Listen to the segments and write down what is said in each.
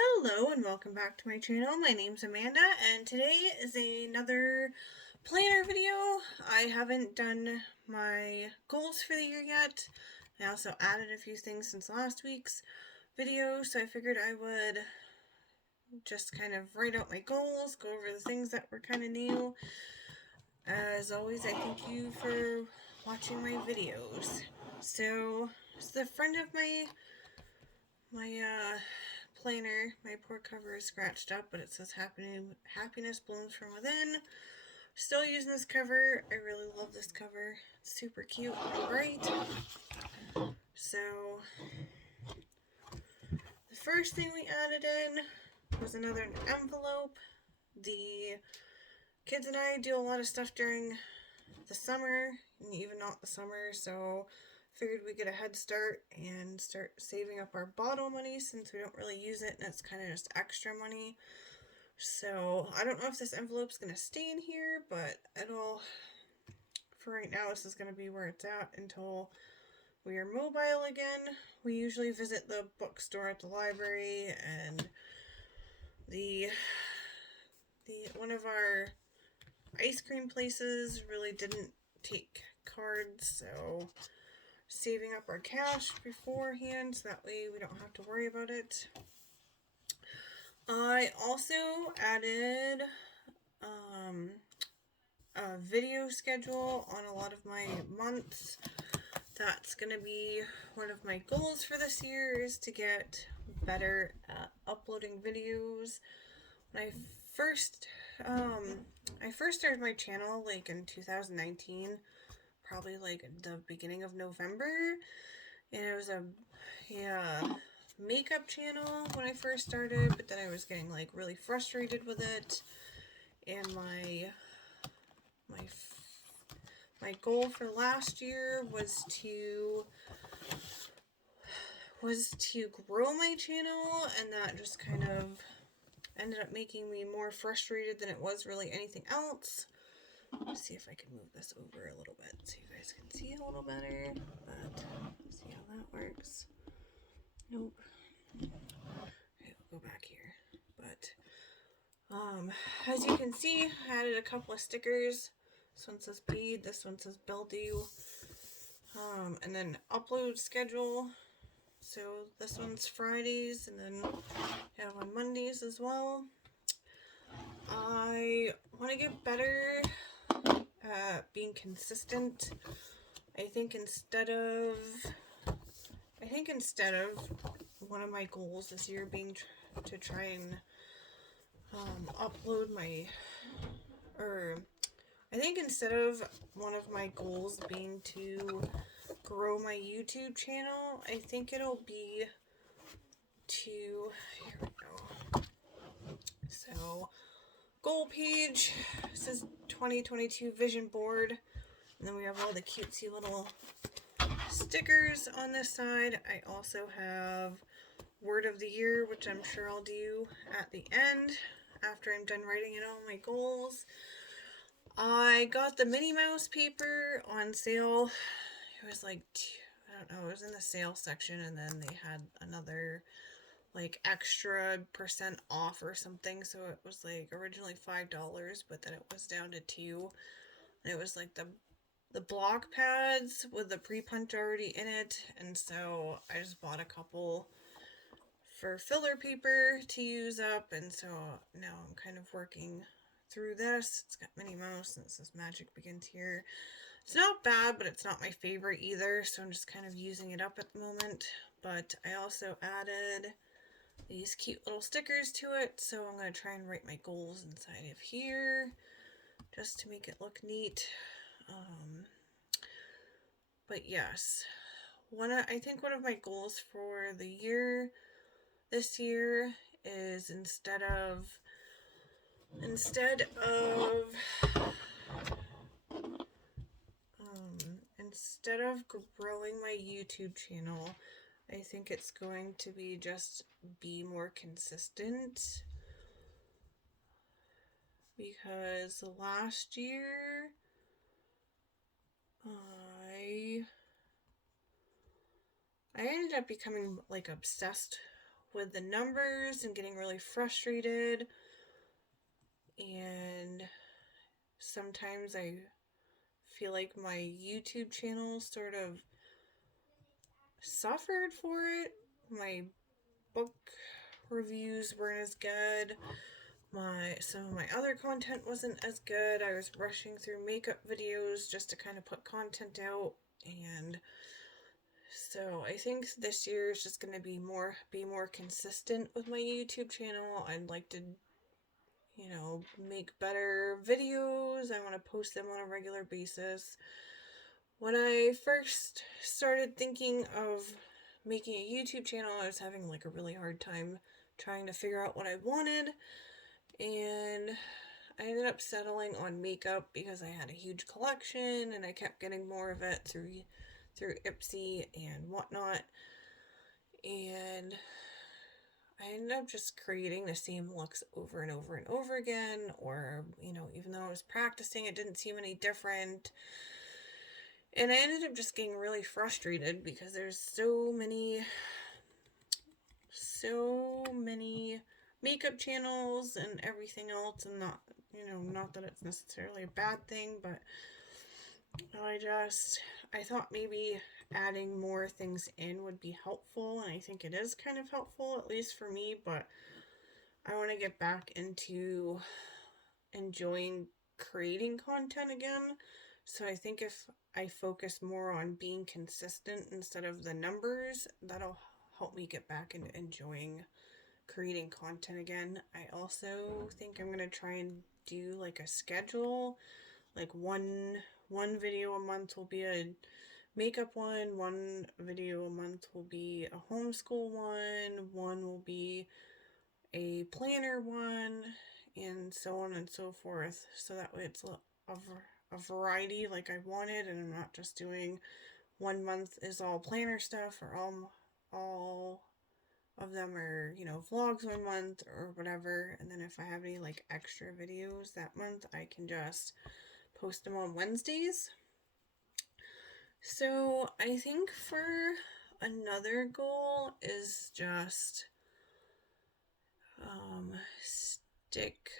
Hello and welcome back to my channel. My name's Amanda and today is another planner video. I haven't done my goals for the year yet. I also added a few things since last week's video, so I figured I would just kind of write out my goals, go over the things that were kind of new. As always, I thank you for watching my videos. So, it's the front of my planner. My poor cover is scratched up, but it says happiness blooms from within. Still using this cover. I really love this cover. It's super cute and bright. So the first thing we added in was another envelope. The kids and I do a lot of stuff during the summer, and even not the summer, so figured we'd get a head start and start saving up our bottle money since we don't really use it and it's kind of just extra money. So I don't know if this envelope's going to stay in here, but for right now, this is going to be where it's at until we are mobile again. We usually visit the bookstore at the library, and the one of our ice cream places really didn't take cards, so saving up our cash beforehand so that way we don't have to worry about it. I also added a video schedule on a lot of my months. That's going to be one of my goals for this year, is to get better at uploading videos. When I first started my channel like in 2019, probably like the beginning of November, and it was a makeup channel when I first started, but then I was getting like really frustrated with it, and my goal for last year was to grow my channel, and that just kind of ended up making me more frustrated than it was really anything else. Let's see if I can move this over a little bit so you guys can see a little better, but see how that works. Nope. Okay, we'll go back here. But as you can see, I added a couple of stickers. This one says paid, this one says bill due, and then upload schedule. So this one's Fridays, and then I have on Mondays as well. I want to get better at being consistent. I think instead of one of my goals this year being to try and upload my, I think instead of one of my goals being to grow my YouTube channel, I think it'll be to, here we go. So, goal page says 2022 vision board, and then we have all the cutesy little stickers on this side. I also have word of the year, which I'm sure I'll do at the end after I'm done writing in all my goals. I got the Minnie Mouse paper on sale. It was like, I don't know, it was in the sale section, and then they had another like extra percent off or something, so it was like originally $5, but then it was down to $2. And it was like the block pads with the pre-punch already in it, and so I just bought a couple for filler paper to use up, and so now I'm kind of working through this. It's got Minnie Mouse, and it says Magic Begins Here. It's not bad, but it's not my favorite either, so I'm just kind of using it up at the moment. But I also added these cute little stickers to it, so I'm going to try and write my goals inside of here just to make it look neat. But yes, I think one of my goals for the year this year is instead of growing my YouTube channel, I think it's going to be just be more consistent, because last year I ended up becoming like obsessed with the numbers and getting really frustrated, and sometimes I feel like my YouTube channel sort of suffered for it. My book reviews weren't as good. Some of my other content wasn't as good. I was rushing through makeup videos just to kind of put content out, and so I think this year is just going to be more consistent with my YouTube channel. I'd like to, make better videos. I want to post them on a regular basis. When I first started thinking of making a YouTube channel, I was having like a really hard time trying to figure out what I wanted, and I ended up settling on makeup because I had a huge collection and I kept getting more of it through Ipsy and whatnot, and I ended up just creating the same looks over and over and over again, or even though I was practicing, it didn't seem any different. And I ended up just getting really frustrated because there's so many makeup channels and everything else, and not that it's necessarily a bad thing, but I thought maybe adding more things in would be helpful, and I think it is kind of helpful, at least for me, but I want to get back into enjoying creating content again. So I think if I focus more on being consistent instead of the numbers, that'll help me get back into enjoying creating content again. I also think I'm going to try and do like a schedule, like one video a month will be a makeup one video a month will be a homeschool one will be a planner one, and so on and so forth. So that way it's a variety like I wanted, and I'm not just doing 1 month is all planner stuff, or all of them are, vlogs 1 month or whatever. And then if I have any like extra videos that month, I can just post them on Wednesdays. So I think for another goal is just stick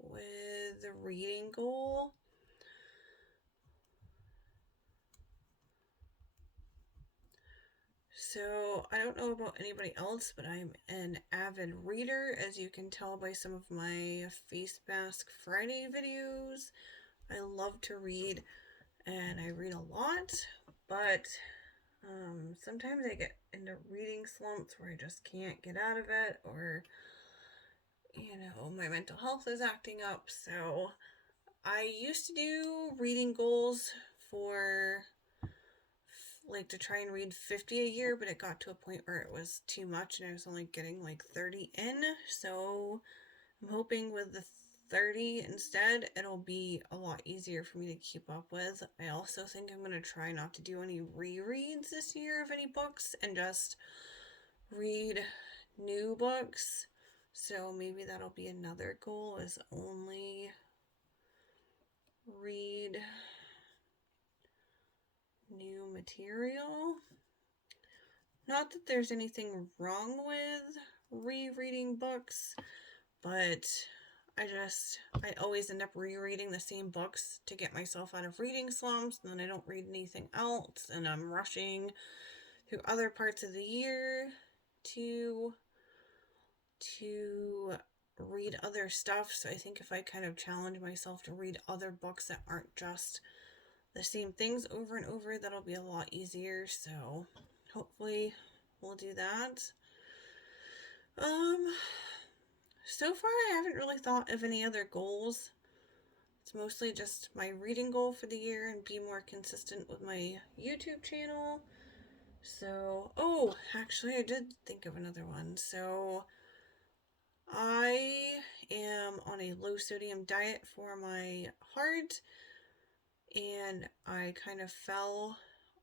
with the reading goal. So I don't know about anybody else, but I'm an avid reader, as you can tell by some of my Face Mask Friday videos. I love to read, and I read a lot, but sometimes I get into reading slumps where I just can't get out of it, or my mental health is acting up. So I used to do reading goals for like to try and read 50 a year, but it got to a point where it was too much and I was only getting like 30 in. So I'm hoping with the 30 instead, it'll be a lot easier for me to keep up with. I also think I'm going to try not to do any rereads this year of any books and just read new books. So maybe that'll be another goal, is only read new material. Not that there's anything wrong with rereading books, but I always end up rereading the same books to get myself out of reading slumps, and then I don't read anything else, and I'm rushing through other parts of the year to read other stuff. So I think if I kind of challenge myself to read other books that aren't just the same things over and over, that'll be a lot easier. So hopefully we'll do that. So far I haven't really thought of any other goals. It's mostly just my reading goal for the year and be more consistent with my YouTube channel. So, actually I did think of another one. So I am on a low sodium diet for my heart, and I kind of fell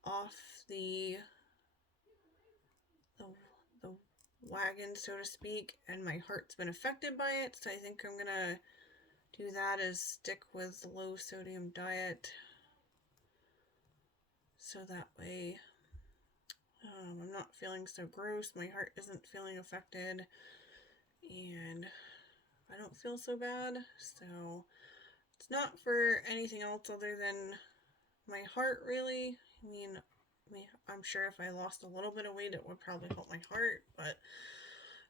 off the wagon, so to speak, and my heart's been affected by it. So I think I'm gonna do that, is stick with the low sodium diet, so that way I'm not feeling so gross. My heart isn't feeling affected. And I don't feel so bad. So it's not for anything else other than my heart, really. I mean, I'm sure if I lost a little bit of weight, it would probably help my heart, but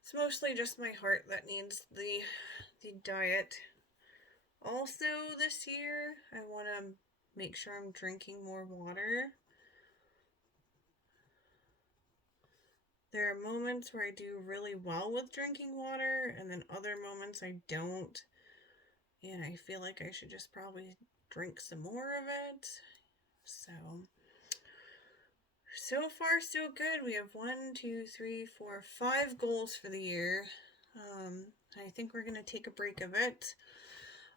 it's mostly just my heart that needs the diet. Also, this year, I want to make sure I'm drinking more water. There are moments where I do really well with drinking water, and then other moments I don't. And I feel like I should just probably drink some more of it. So far so good. We have 5 goals for the year. I think we're going to take a break of it.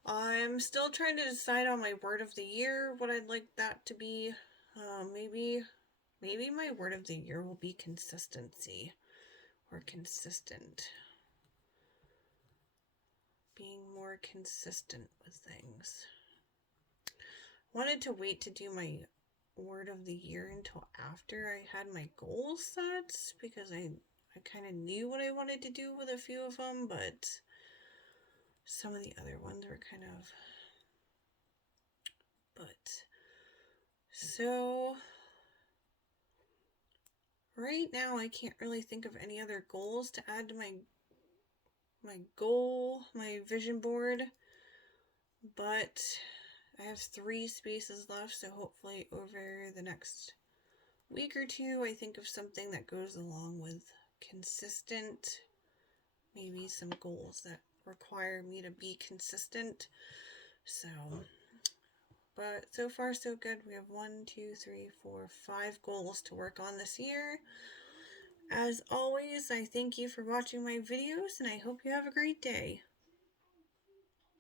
I'm still trying to decide on my word of the year, what I'd like that to be. Maybe my word of the year will be consistency, or consistent. Being more consistent with things. Wanted to wait to do my word of the year until after I had my goals set, because I kind of knew what I wanted to do with a few of them, but some of the other ones were kind of... So right now I can't really think of any other goals to add to my vision board, but I have 3 spaces left, so hopefully over the next week or two I think of something that goes along with consistent, maybe some goals that require me to be consistent. But so far so good. We have 5 goals to work on this year. As always, I thank you for watching my videos, and I hope you have a great day.